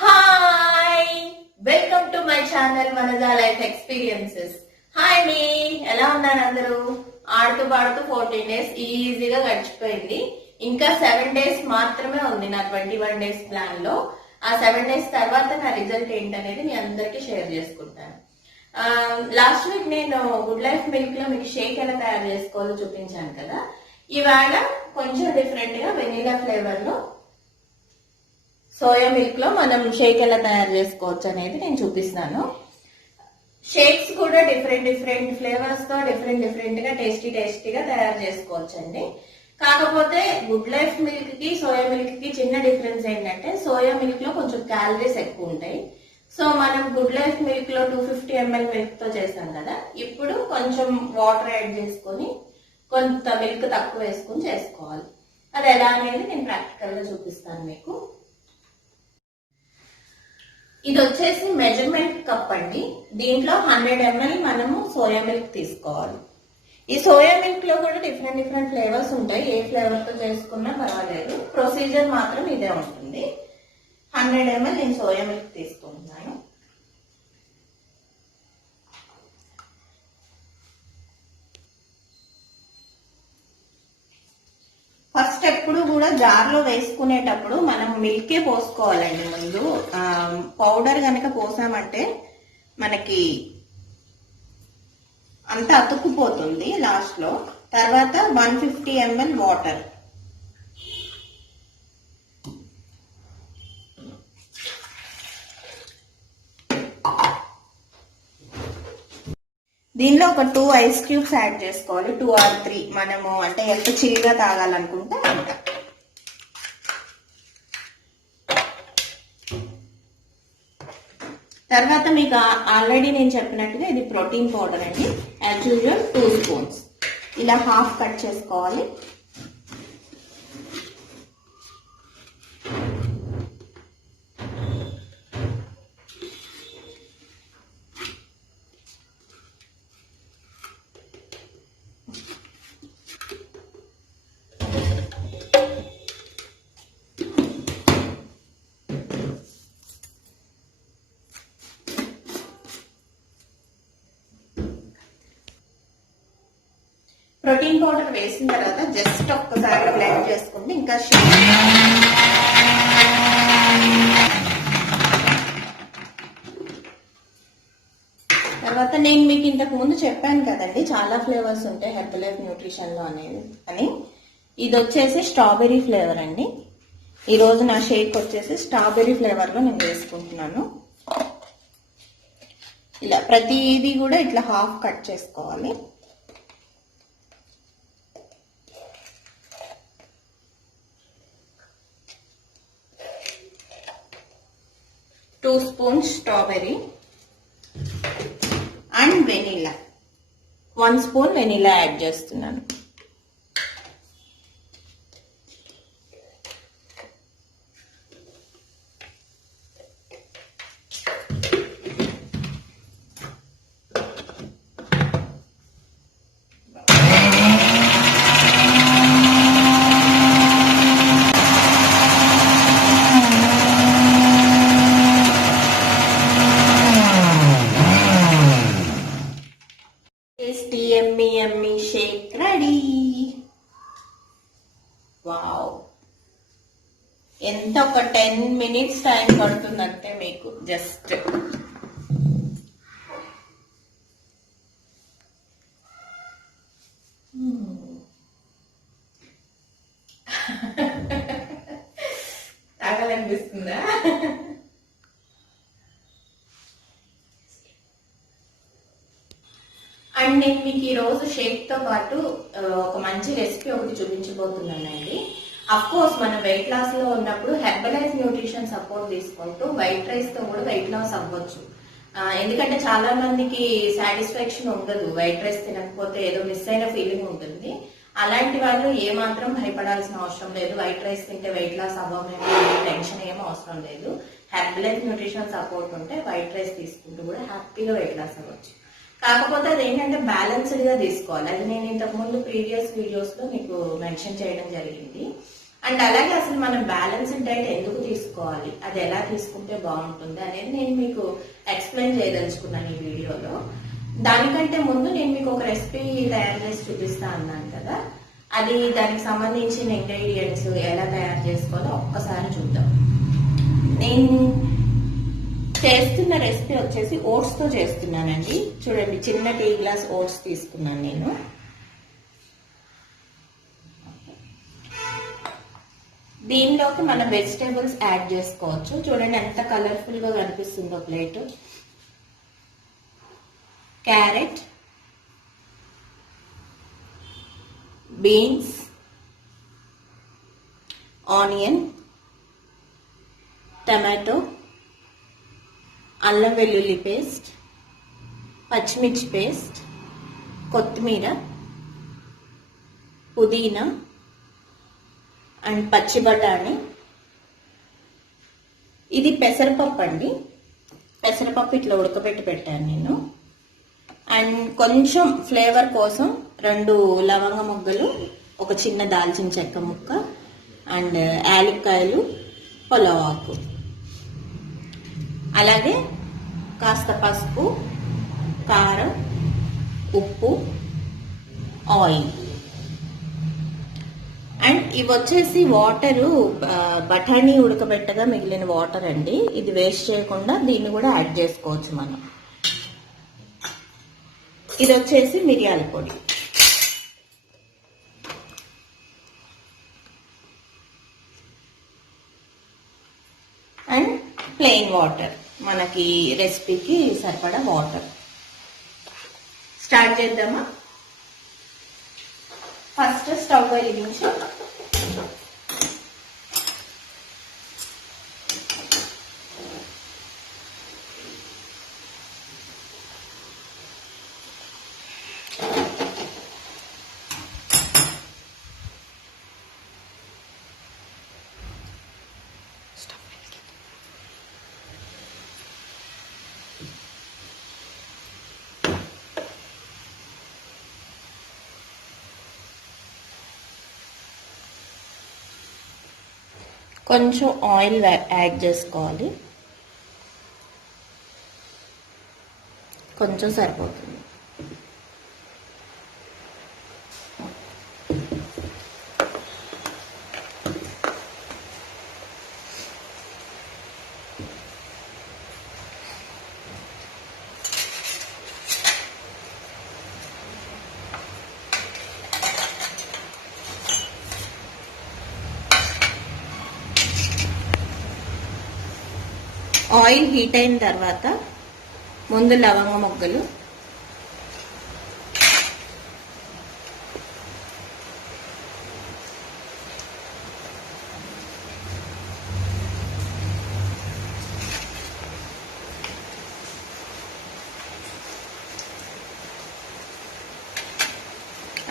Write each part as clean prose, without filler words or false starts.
Hi, welcome to my channel మనజా life experiences. Hi అండి, ఎలా ఉన్నారు అందరూ? ఆడుతూ పాడుతూ 14 డేస్ ఈజీగా గడిచిపోయింది. ఇంకా 7 డేస్ మాత్రమే ఉంది నా 21 డేస్ ప్లాన్ లో. ఆ 7 డేస్ తర్వాత నా రిజల్ట్ ఏంటనేది మీ అందరికీ షేర్ చేసుకుంటాను. లాస్ట్ వీక్ నేను గుడ్ లైఫ్ మిల్క్ లో మీకు షేక్ ఎలా తయారు చేసుకోవాలో చూపించాను కదా. ఇవాళ కొంచెం డిఫరెంట్ గా వెనీలా ఫ్లేవర్ లో సోయా మిల్క్ లో మనం షేక్ ఎలా తయారు చేసుకోవచ్చు అనేది నేను చూపిస్తాను. షేక్స్ కూడా డిఫరెంట్ ఫ్లేవర్స్ తో డిఫరెంట్ గా టేస్టీగా తయారు చేసుకోవచ్చు అండి. కాకపోతే గుడ్ లైఫ్ మిల్క్ కి సోయా మిల్క్ కి చిన్న డిఫరెన్స్ ఏంటంటే సోయా మిల్క్ లో కొంచెం క్యాలరీస్ ఎక్కువ ఉంటాయి. సో మనం గుడ్ లైఫ్ మిల్క్ లో 250 ml మిల్క్ తో చేసాం కదా, ఇప్పుడు కొంచెం వాటర్ యాడ్ చేసుకొని కొంత మిల్క్ తక్కువ వేసుకొని చేసుకోవాలి. అది ఎలా అనేది నేను ప్రాక్టికల్ గా చూపిస్తాను మీకు. ఇది వచ్చేసి మెజర్మెంట్ కప్ అండి. దీంట్లో 100 ml మనము సోయా మిల్క్ తీసుకోవాలి. ఈ సోయా మిల్క్ లో కూడా డిఫరెంట్ ఫ్లేవర్స్ ఉంటాయి. ఏ ఫ్లేవర్ తో చేసుకున్నా పర్వాలేదు, ప్రొసీజర్ మాత్రం ఇదే ఉంటుంది. 100 ml నేను సోయా మిల్క్ తీసుకుంటున్నాను. ఫస్ట్ ఎప్పుడు కూడా జార్ లో వేసుకునేటప్పుడు మనం మిల్కే పోసుకోవాలండి. ముందు పౌడర్ కనుక పోసామంటే మనకి అంతా అతుక్కుపోతుంది లాస్ట్ లో. తర్వాత 150 ml వాటర్, దీనిలో ఒక 2 ఐస్ క్యూబ్స్ యాడ్ చేసుకోవాలి. 2 or 3 మనము అంటే ఎంత చిల్గా తాగాలనుకుంటే అంత. తర్వాత మీకు ఆల్రెడీ నేను చెప్పినట్టుగా ఇది ప్రోటీన్ పౌడర్ అండి. యాజ్ యూజువల్ 2 స్పూన్స్ ఇలా హాఫ్ కట్ చేసుకోవాలి. ప్రోటీన్ పౌడర్ వేసిన తర్వాత జస్ట్ ఒక్కసారి బ్లెండ్ చేసుకుంటే ఇంకా తర్వాత నేను మీకు ఇంతకు ముందు చెప్పాను కదండి, చాలా ఫ్లేవర్స్ ఉంటాయి హెర్బల్ లైఫ్ న్యూట్రిషన్ లో అనేది అని. ఇది వచ్చేసి స్ట్రాబెర్రీ ఫ్లేవర్ అండి. ఈ రోజు నా షేక్ వచ్చేసి స్ట్రాబెర్రీ ఫ్లేవర్ లో నేను వేసుకుంటున్నాను. ఇలా ప్రతిదీ కూడా ఇట్లా హాఫ్ కట్ చేసుకోవాలి. Two spoons strawberry and vanilla, 1 spoon vanilla add చేస్తున్నాను. యమ్మీ షేక్ రెడీ. వావ్, ఎంత ఒక 10 minutes టైం పడుతుందంటే మీకు జస్ట్ తాగాలనిపిస్తుందా? అండ్ నేను మీకు ఈ రోజు షేక్ తో పాటు ఒక మంచి రెసిపీ ఒకటి చూపించబోతున్నానండి. అఫ్ కోర్స్ మనం వెయిట్ లాస్ లో ఉన్నప్పుడు హెర్బలైజ్ న్యూట్రిషన్ సపోర్ట్ తీసుకుంటూ వైట్ రైస్ తో కూడా వెయిట్ లాస్ అవ్వచ్చు. ఎందుకంటే చాలా మందికి సాటిస్ఫాక్షన్ ఉండదు, వైట్ రైస్ తినకపోతే ఏదో మిస్ అయిన ఫీలింగ్ ఉంటుంది. అలాంటి వాళ్ళు ఏమాత్రం భయపడాల్సిన అవసరం లేదు. వైట్ రైస్ తింటే వెయిట్ లాస్ అవ్వమేమో టెన్షన్ ఏమో అవసరం లేదు. హెర్బలైజ్ న్యూట్రిషన్ సపోర్ట్ ఉంటే వైట్ రైస్ తీసుకుంటూ కూడా హ్యాపీగా వెయిట్ లాస్ అవ్వచ్చు. కాకపోతే అది ఏంటంటే బ్యాలెన్స్డ్ గా తీసుకోవాలి. అది నేను ఇంతకు ముందు ప్రీవియస్ వీడియోస్ లో మీకు మెన్షన్ చేయడం జరిగింది. అండ్ అలాగే అసలు మనం బ్యాలెన్స్డ్ డైట్ ఎందుకు తీసుకోవాలి, అది ఎలా తీసుకుంటే బాగుంటుంది అనేది నేను మీకు ఎక్స్ప్లెయిన్ చేయదలుచుకున్నాను ఈ వీడియోలో. దానికంటే ముందు నేను మీకు ఒక రెసిపీ తయారు చేసి చూపిస్తా అన్నాను కదా, అది దానికి సంబంధించిన ఇంగ్రీడియంట్స్ ఎలా తయారు చేసుకోవాలో ఒక్కసారి చూద్దాం. నేను చేస్తున్న రెసిపీ వచ్చేసి ఓట్స్ తో చేస్తున్నానండి. చూడండి, చిన్న టీ గ్లాస్ ఓట్స్ తీసుకున్నాను నేను. దీనిలోకి మనం వెజిటేబుల్స్ యాడ్ చేసుకోవచ్చు. చూడండి ఎంత కలర్ఫుల్ గా కనిపిస్తుందో plate. Carrot, beans, onion, tomato, అల్లం వెల్లుల్లి పేస్ట్, పచ్చిమిర్చి పేస్ట్, కొత్తిమీర, పుదీనా అండ్ పచ్చి బఠాణీ. ఇది పెసరపప్పు అండి. పెసరపప్పు ఇట్లా ఉడకబెట్టి పెట్టాను నేను. అండ్ కొంచెం ఫ్లేవర్ కోసం 2 లవంగ మొగ్గలు, ఒక చిన్న దాల్చిన చెక్క ముక్క అండ్ యాలక్కాయలు, పొలవాకు, అలాగే కాస్త పసుపు, కారం, ఉప్పు, ఆయిల్. అండ్ ఇవి వచ్చేసి వాటరు, బఠానీ ఉడకబెట్టగా మిగిలిన వాటర్ అండి. ఇది వేస్ట్ చేయకుండా దీన్ని కూడా యాడ్ చేసుకోవచ్చు మనం. ఇది వచ్చేసి మిరియాల పొడి. అండ్ ప్లెయిన్ వాటర్, మనకి రెసిపీకి సరిపడా వాటర్. స్టార్ట్ చేద్దామా? ఫస్ట్ స్టవ్ వెలిగించి కొంచెం ఆయిల్ యాడ్ చేసుకోవాలి. కొంచెం సరిపోతుంది. ఆయిల్ హీట్ అయిన తర్వాత ముందు లవంగ మొగ్గలు,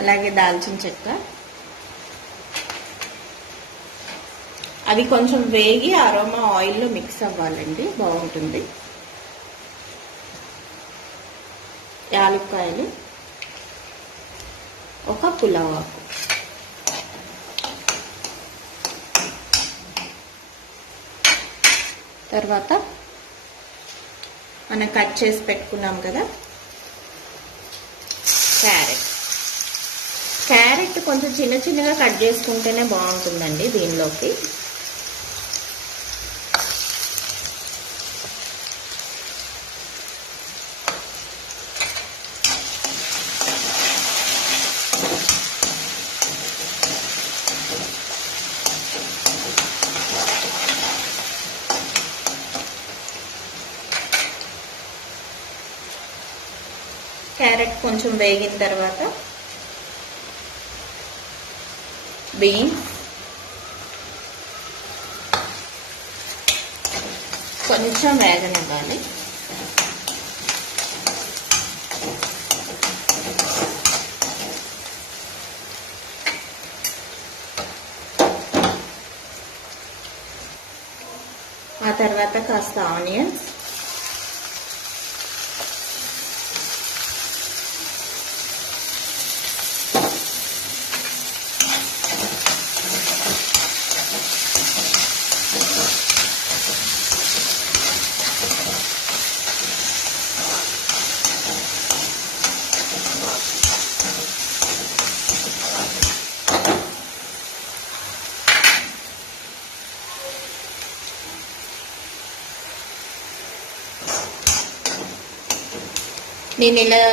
అలాగే దాల్చిన చెక్క. అవి కొంచెం వేగి అరోమా ఆయిల్లో మిక్స్ అవ్వాలండి, బాగుంటుంది. యాలక్కాయలు, ఒక పులావాకు, తర్వాత మనం కట్ చేసి పెట్టుకున్నాం కదా క్యారెట్. క్యారెట్ కొంచెం చిన్న చిన్నగా కట్ చేసుకుంటేనే బాగుంటుందండి దీనిలోకి. క్యారెట్ కొంచెం వేగిన తర్వాత బీన్స్, కొంచెం వేగనివ్వాలి. ఆ తర్వాత కాస్త ఆనియన్స్, నేను ఇలా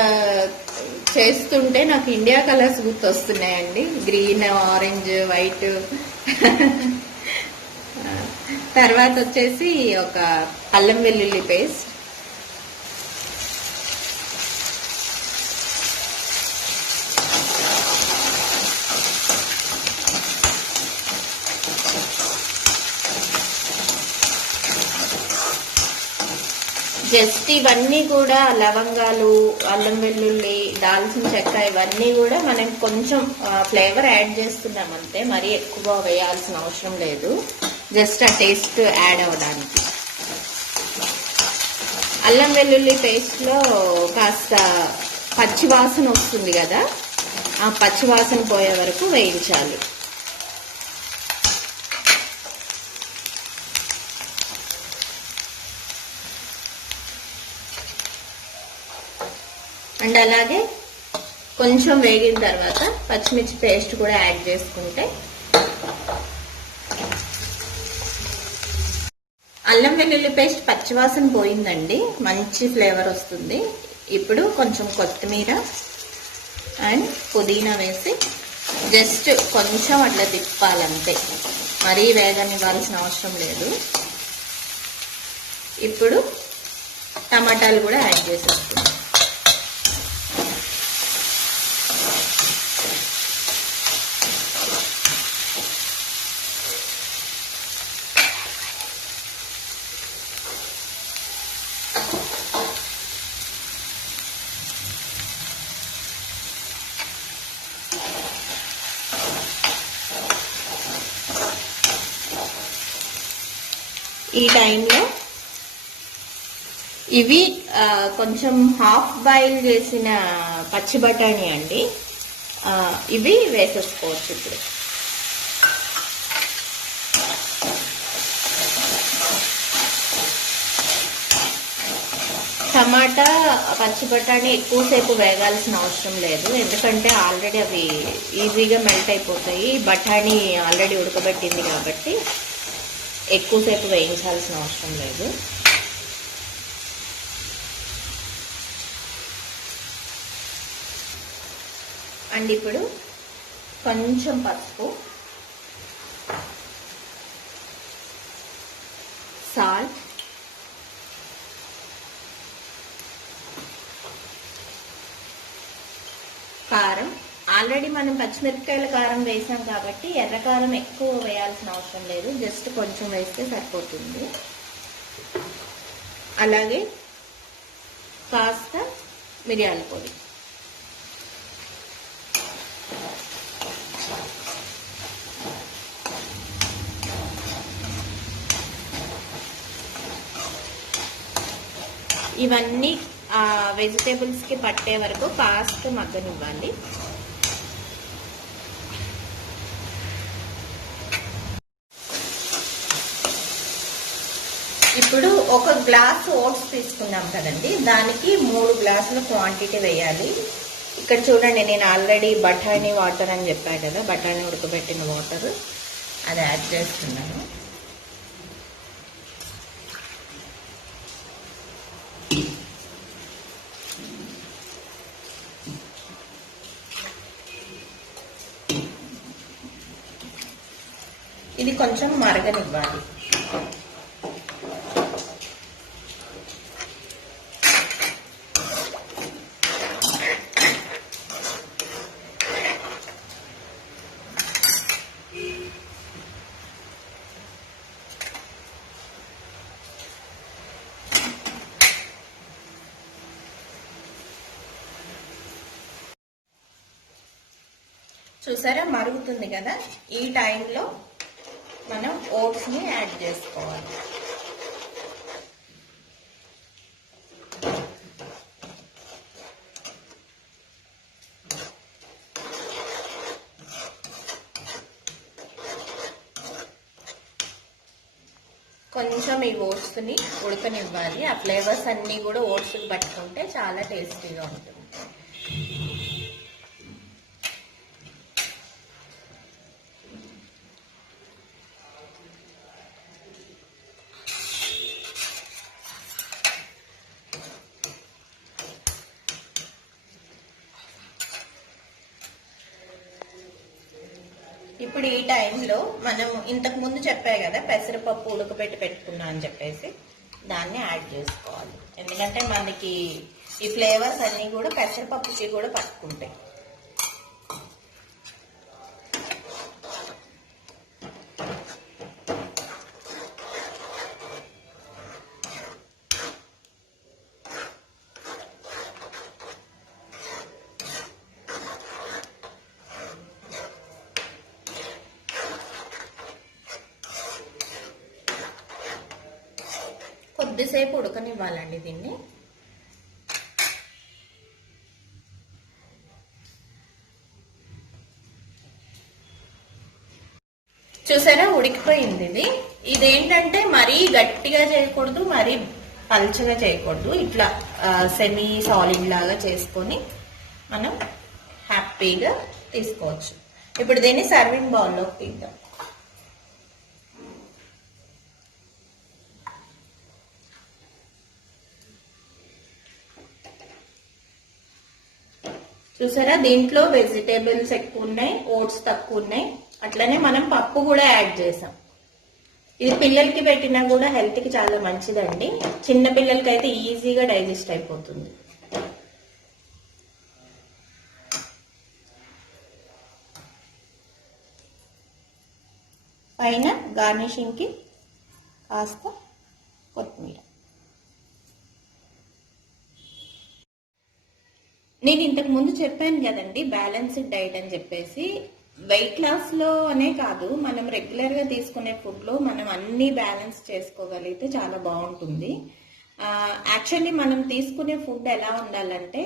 చేస్తుంటే నాకు ఇండియా కలర్స్ గుర్తొస్తున్నాయండి. Green, orange, white. తర్వాత వచ్చేసి ఒక అల్లం వెల్లుల్లి పేస్ట్, జస్ట్ ఇవన్నీ కూడా లవంగాలు, అల్లం వెల్లుల్లి, దాల్చిన చెక్క ఇవన్నీ కూడా మనం కొంచెం ఫ్లేవర్ యాడ్ చేస్తున్నాం అంతే, మరీ ఎక్కువ వేయాల్సిన అవసరం లేదు. జస్ట్ ఆ టేస్ట్ యాడ్ అవ్వడానికి. అల్లం వెల్లుల్లి పేస్ట్ లో కాస్త పచ్చివాసన వస్తుంది కదా, ఆ పచ్చివాసన పోయే వరకు వేయించాలి. అండ్ అలాగే కొంచెం వేగిన తర్వాత పచ్చిమిర్చి పేస్ట్ కూడా యాడ్ చేసుకుంటే అల్లం వెల్లుల్లి పేస్ట్ పచ్చివాసన పోయిందండి, మంచి ఫ్లేవర్ వస్తుంది. ఇప్పుడు కొంచెం కొత్తిమీర అండ్ పుదీనా వేసి జస్ట్ కొంచెం అట్లా తిప్పాలంతే, మరీ వేగనివ్వాల్సిన అవసరం లేదు. ఇప్పుడు టమాటాలు కూడా యాడ్ చేసేస్తున్నాం. ఈ టైంలో ఇవి కొంచెం హాఫ్ బాయిల్ చేసిన పచ్చి బఠానీ అండి, ఇవి వేసేసుకోవచ్చు. ఇప్పుడు టమాటా, పచ్చి బఠానీ ఎక్కువసేపు వేగాల్సిన అవసరం లేదు, ఎందుకంటే ఆల్రెడీ అవి ఈజీగా మెల్ట్ అయిపోతాయి. బఠానీ ఆల్రెడీ ఉడకబెట్టింది కాబట్టి ఎక్కువసేపు వేయించాల్సిన అవసరం లేదు. అండ్ ఇప్పుడు కొంచెం పసుపు, సాల్ట్, కారం. ఆల్రెడీ మనం పచ్చిమిరపకాయల కారం వేసాం కాబట్టి ఎర్ర కారం ఎక్కువ వేయాల్సిన అవసరం లేదు, జస్ట్ కొంచెం వేస్తే సరిపోతుంది. అలాగే కాస్త మిరియాల పొడి. ఇవన్నీ వెజిటేబుల్స్ కి పట్టే వరకు కాస్త మగ్గనివ్వాలి. ఇప్పుడు ఒక గ్లాస్ ఓట్స్ తీసుకున్నాం కదండి, దానికి 3 గ్లాసుల క్వాంటిటీ వేయాలి. ఇక్కడ చూడండి, నేను ఆల్రెడీ బఠానీ వాటర్ అని చెప్పాను కదా, బఠానీ ఉడకబెట్టిన వాటర్ అది యాడ్ చేస్తున్నాను. ఇది కొంచెం మరగనివ్వాలి. చూసారా, మరుగుతుంది కదా, ఈ టైంలో మనం ఓట్స్ ని యాడ్ చేసుకోవాలి. కొంచెం ఈ ఓట్స్ ని ఉడకనివ్వాలి. ఆ ఫ్లేవర్స్ అన్ని కూడా ఓట్స్ కి పట్టుకుంటే చాలా టేస్టీగా ఉంటుంది. ఇప్పుడు ఈ టైంలో మనం ఇంతకు ముందు చెప్పా కదా పెసరపప్పు ఉడకబెట్టి పెట్టుకున్నా అని చెప్పేసి దాన్ని యాడ్ చేసుకోవాలి. ఎందుకంటే మనకి ఈ ఫ్లేవర్స్ అన్నీ కూడా పెసరపప్పుకి కూడా పట్టుకుంటాయి. కొద్దిసేపు ఉడకనివ్వాలండి దీన్ని. చూసారా ఉడికిపోయింది ఇది. ఇదేంటంటే మరీ గట్టిగా చేయకూడదు, మరీ పల్చగా చేయకూడదు. ఇట్లా సెమీ సాలిడ్ లాగా చేసుకొని మనం హ్యాపీగా తీసుకోవచ్చు. ఇప్పుడు దీన్ని సర్వింగ్ బౌల్లోకి తీద్దాం. చూసారా దీంట్లో వెజిటేబుల్స్ ఎక్కువ ఉన్నాయి, ఓట్స్ తక్కువ ఉన్నాయి. అట్లనే మనం పప్పు కూడా యాడ్ చేసాం. ఇది పిల్లలకి పెట్టినా కూడా హెల్త్ కి చాలా మంచిదండి. చిన్న పిల్లలకి అయితే ఈజీగా డైజెస్ట్ అయిపోతుంది. పైన గార్నిషింగ్ కి కాస్త కొత్తిమీర. నేను ఇంతకు ముందు చెప్పాను కదండి బ్యాలెన్స్డ్ డైట్ అని చెప్పేసి. వెయిట్ లాస్ లో అనే కాదు, మనం రెగ్యులర్ గా తీసుకునే ఫుడ్ లో మనం అన్ని బ్యాలెన్స్ చేసుకోగలిగితే చాలా బాగుంటుంది. యాక్చువల్లీ మనం తీసుకునే ఫుడ్ ఎలా ఉండాలంటే,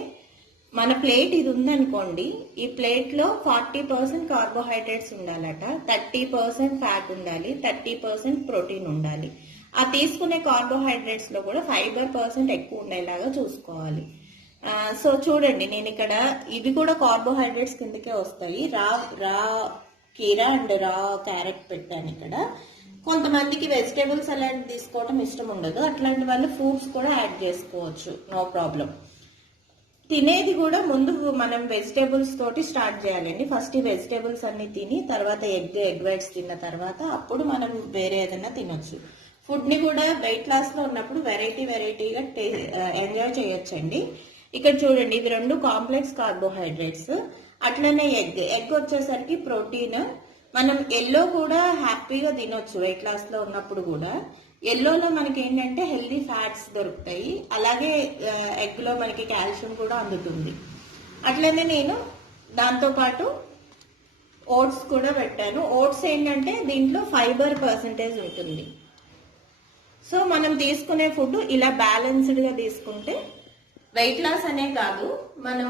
మన ప్లేట్ ఇది ఉందనుకోండి, ఈ ప్లేట్ లో 40% కార్బోహైడ్రేట్స్ ఉండాలట, 30% ఫ్యాట్ ఉండాలి, 30% ప్రోటీన్ ఉండాలి. ఆ తీసుకునే కార్బోహైడ్రేట్స్ లో కూడా ఫైబర్ % ఎక్కువ ఉండేలాగా చూసుకోవాలి. సో చూడండి, నేను ఇక్కడ ఇవి కూడా కార్బోహైడ్రేట్స్ కిందకే వస్తాయి. రా కీరా అండ్ రా క్యారెట్ పెట్టాను ఇక్కడ. కొంతమందికి వెజిటేబుల్స్ అలాంటి తీసుకోవడం ఇష్టం ఉండదు, అట్లాంటి వాళ్ళు ఫ్రూట్స్ కూడా యాడ్ చేసుకోవచ్చు, నో ప్రాబ్లం. తినేది కూడా ముందు మనం వెజిటేబుల్స్ తోటి స్టార్ట్ చేయాలండి. ఫస్ట్ ఈ వెజిటేబుల్స్ అన్ని తిని తర్వాత ఎగ్ వైట్స్ తిన్న తర్వాత అప్పుడు మనం వేరే ఏదైనా తినొచ్చు. ఫుడ్ ని కూడా వెయిట్ లాస్ లో ఉన్నప్పుడు వెరైటీగా ఎంజాయ్ చేయొచ్చండి. ఇక్కడ చూడండి, ఇవి రెండు కాంప్లెక్స్ కార్బోహైడ్రేట్స్. అట్లనే ఎగ్ వచ్చేసరికి ప్రోటీన్. మనం ఎల్లో కూడా హ్యాపీగా తినొచ్చు వెయిట్ లాస్ లో ఉన్నప్పుడు కూడా. ఎల్లోలో మనకి ఏంటంటే హెల్దీ ఫ్యాట్స్ దొరుకుతాయి, అలాగే ఎగ్ లో మనకి కాల్షియం కూడా అందుతుంది. అట్లనే నేను దాంతో పాటు ఓట్స్ కూడా పెట్టాను. ఓట్స్ ఏంటంటే దీంట్లో ఫైబర్ % ఉంటుంది. సో మనం తీసుకునే ఫుడ్ ఇలా బ్యాలెన్స్డ్ గా తీసుకుంటే వెయిట్ లాస్ అనే కాదు, మనం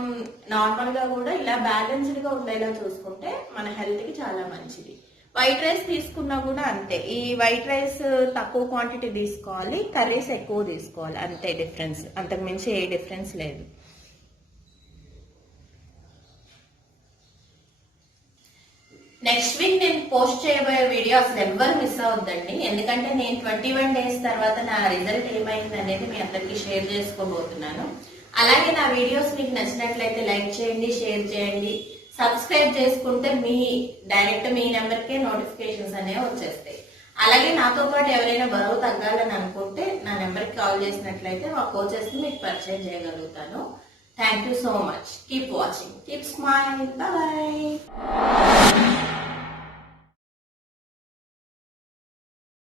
నార్మల్ గా కూడా ఇలా బ్యాలెన్స్డ్ గా ఉండేలా చూసుకుంటే మన హెల్త్ కి చాలా మంచిది. వైట్ రైస్ తీసుకున్నా కూడా అంతే. ఈ వైట్ రైస్ తక్కువ క్వాంటిటీ తీసుకోవాలి, కర్రీస్ ఎక్కువ తీసుకోవాలి, అంతే డిఫరెన్స్. అంతకు మించి ఏ డిఫరెన్స్ లేదు. నెక్స్ట్ వీక్ నేను పోస్ట్ చేయబోయే వీడియో అసలు ఎవ్వరు మిస్ అవ్వద్దండి. ఎందుకంటే నేను 21 days తర్వాత నా రిజల్ట్ ఏమైంది అనేది మీ అందరికి షేర్ చేసుకోబోతున్నాను. అలాగే నా వీడియోస్ మీకు నచ్చినట్లయితే లైక్ చేయండి, షేర్ చేయండి, సబ్స్క్రైబ్ చేసుకుంటే డైరెక్ట్ మీ నెంబర్కే నోటిఫికేషన్స్ అనేవి వచ్చేస్తాయి. అలాగే నాతో పాటు ఎవరైనా బరువు తగ్గాలని అనుకుంటే నా నెంబర్కి కాల్ చేసినట్లయితే మా కోచెస్ ని మీకు పరిచయం చేయగలుగుతాను. Thank you so much. Keep watching, keep smile, bye.